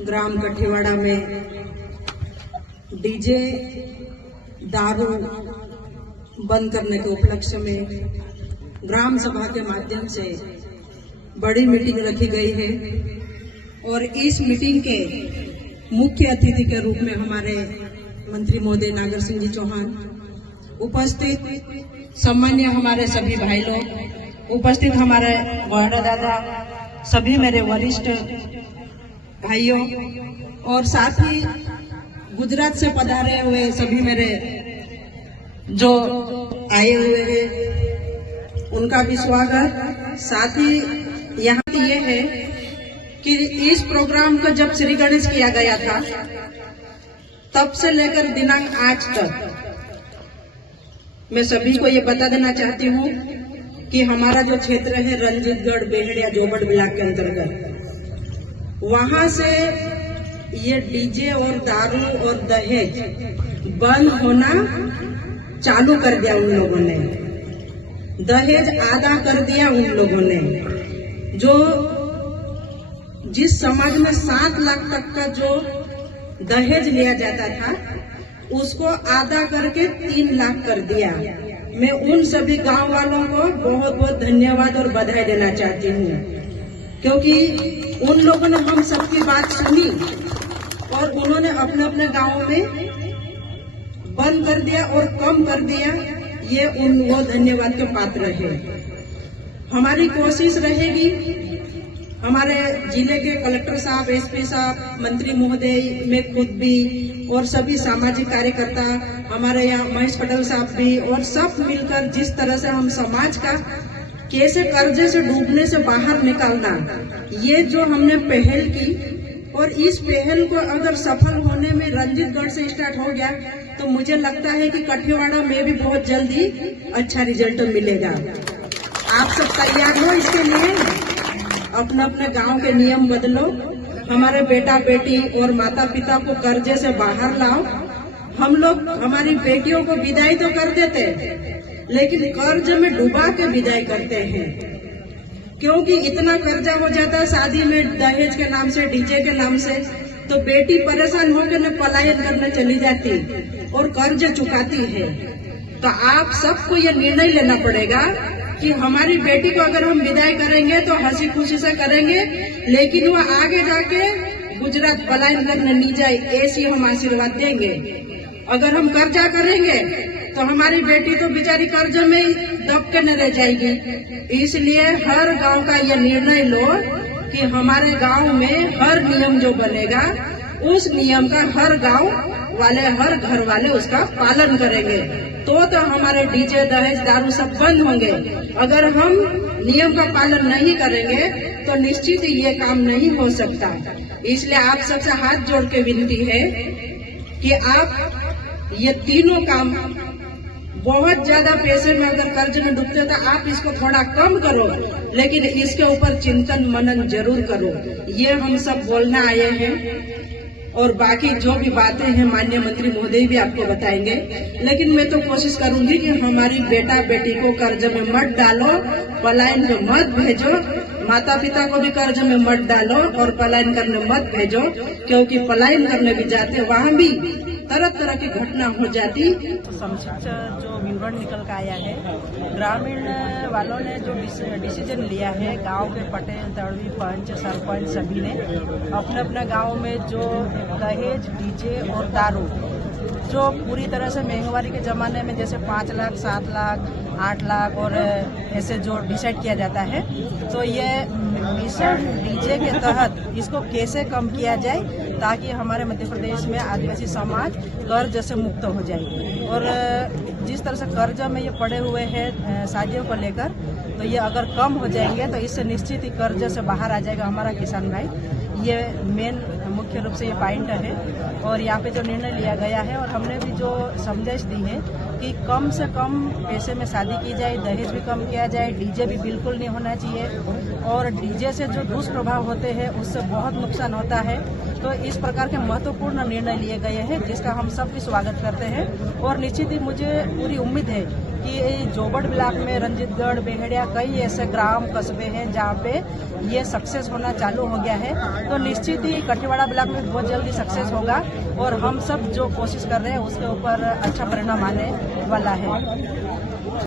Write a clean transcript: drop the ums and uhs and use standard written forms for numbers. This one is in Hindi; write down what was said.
ग्राम कठीवाड़ा में डीजे दारू बंद करने के उपलक्ष्य में ग्राम सभा के माध्यम से बड़ी मीटिंग रखी गई है और इस मीटिंग के मुख्य अतिथि के रूप में हमारे मंत्री महोदय नागर सिंह जी चौहान उपस्थित, सम्मान्य हमारे सभी भाई लोग उपस्थित, हमारे गौड़ा दादा, सभी मेरे वरिष्ठ भाइयों और साथ ही गुजरात से पधारे हुए सभी मेरे जो आए हुए हैं उनका भी स्वागत। साथ ही यहाँ ये है कि इस प्रोग्राम को जब श्री गणेश किया गया था तब से लेकर दिनांक आज तक मैं सभी को ये बता देना चाहती हूँ कि हमारा जो क्षेत्र है रंजीतगढ़ बेहड़िया जोबड़ ब्लॉक के अंतर्गत, वहां से ये डीजे और दारू और दहेज बंद होना चालू कर दिया उन लोगों ने। दहेज आधा कर दिया उन लोगों ने। जो जिस समाज में 7 लाख तक का जो दहेज लिया जाता था उसको आधा करके 3 लाख कर दिया। मैं उन सभी गांव वालों को बहुत बहुत धन्यवाद और बधाई देना चाहती हूँ, क्योंकि उन लोगों ने हम सबकी बात सुनी और उन्होंने अपने अपने गांव में बंद कर दिया और कम कर दिया। ये वो धन्यवाद के पात्र है। हमारी कोशिश रहेगी, हमारे जिले के कलेक्टर साहब, एसपी साहब, मंत्री महोदय, मैं खुद भी और सभी सामाजिक कार्यकर्ता, हमारे यहाँ महेश पटेल साहब भी, और सब मिलकर जिस तरह से हम समाज का कैसे कर्जे से डूबने से बाहर निकालना, ये जो हमने पहल की, और इस पहल को अगर सफल होने में रंजीतगढ़ से स्टार्ट हो गया तो मुझे लगता है कि कठीवाड़ा में भी बहुत जल्दी अच्छा रिजल्ट मिलेगा। आप सब तैयार हो इसके लिए? अपने अपने गांव के नियम बदलो, हमारे बेटा बेटी और माता पिता को कर्जे से बाहर लाओ। हम लोग हमारी बेटियों को विदाई तो कर देते लेकिन कर्ज में डुबा के विदाई करते हैं, क्योंकि इतना कर्जा हो जाता है शादी में दहेज के नाम से, डीजे के नाम से, तो बेटी परेशान होकर न पलायन करने चली जाती और कर्ज चुकाती है। तो आप सबको ये निर्णय लेना पड़ेगा कि हमारी बेटी को अगर हम विदाई करेंगे तो हंसी खुशी से करेंगे, लेकिन वो आगे जाके गुजरात पलायन करने नहीं जाए, ऐसी हम आशीर्वाद देंगे। अगर हम कर्जा करेंगे तो हमारी बेटी तो बेचारी कर्ज में ही दब के न रह जाएगी। इसलिए हर गांव का ये निर्णय लो कि हमारे गांव में हर नियम जो बनेगा उस नियम का हर गांव वाले, हर घर वाले उसका पालन करेंगे, तो हमारे डीजे दहेज दारू सब बंद होंगे। अगर हम नियम का पालन नहीं करेंगे तो निश्चित ही ये काम नहीं हो सकता। इसलिए आप सबसे हाथ जोड़ के विनती है कि आप ये तीनों काम, बहुत ज्यादा पैसे में अगर कर्ज में डूबते तो आप इसको थोड़ा कम करो, लेकिन इसके ऊपर चिंतन मनन जरूर करो। ये हम सब बोलना आए हैं और बाकी जो भी बातें हैं माननीय मंत्री महोदय भी आपको बताएंगे, लेकिन मैं तो कोशिश करूंगी कि हमारी बेटा बेटी को कर्ज में मत डालो, पलायन में मत भेजो, माता पिता को भी कर्ज में मत डालो और पलायन करने मत भेजो, क्योंकि पलायन करने भी जाते वहाँ भी तरह तरह की घटना हो जाती। संक्षिप्त जो विवरण निकल कर आया है, ग्रामीण वालों ने जो डिसीजन लिया है, गांव के पटेल, तड़वी, पंच, सरपंच सभी ने अपने अपने गांव में जो दहेज, डीजे और दारू जो पूरी तरह से महंगाई के ज़माने में जैसे 5 लाख, 7 लाख, 8 लाख और ऐसे जो डिसाइड किया जाता है, तो ये मिशन डीजे के तहत इसको कैसे कम किया जाए ताकि हमारे मध्य प्रदेश में आदिवासी समाज कर्ज से मुक्त हो जाए। और जिस तरह से कर्ज में ये पड़े हुए हैं शादियों को लेकर, तो ये अगर कम हो जाएंगे तो इससे निश्चित ही कर्ज से बाहर आ जाएगा हमारा किसान भाई। ये मेन मुख्य रूप से ये पॉइंट है। और यहाँ पे जो निर्णय लिया गया है और हमने भी जो संदेश दी है कि कम से कम पैसे में शादी की जाए, दहेज भी कम किया जाए, डीजे भी बिल्कुल नहीं होना चाहिए, और डीजे से जो दुष्प्रभाव होते हैं उससे बहुत नुकसान होता है। तो इस प्रकार के महत्वपूर्ण निर्णय लिए गए हैं जिसका हम सब भी स्वागत करते हैं। और निश्चित ही मुझे पूरी उम्मीद है कि जोबड़ ब्लॉक में रंजीतगढ़, बेहड़िया कई ऐसे ग्राम कस्बे हैं जहाँ पे ये सक्सेस होना चालू हो गया है। तो निश्चित ही कठीवाड़ा ब्लॉक में बहुत जल्दी सक्सेस होगा और हम सब जो कोशिश कर रहे हैं उसके ऊपर अच्छा परिणाम आने वाला है।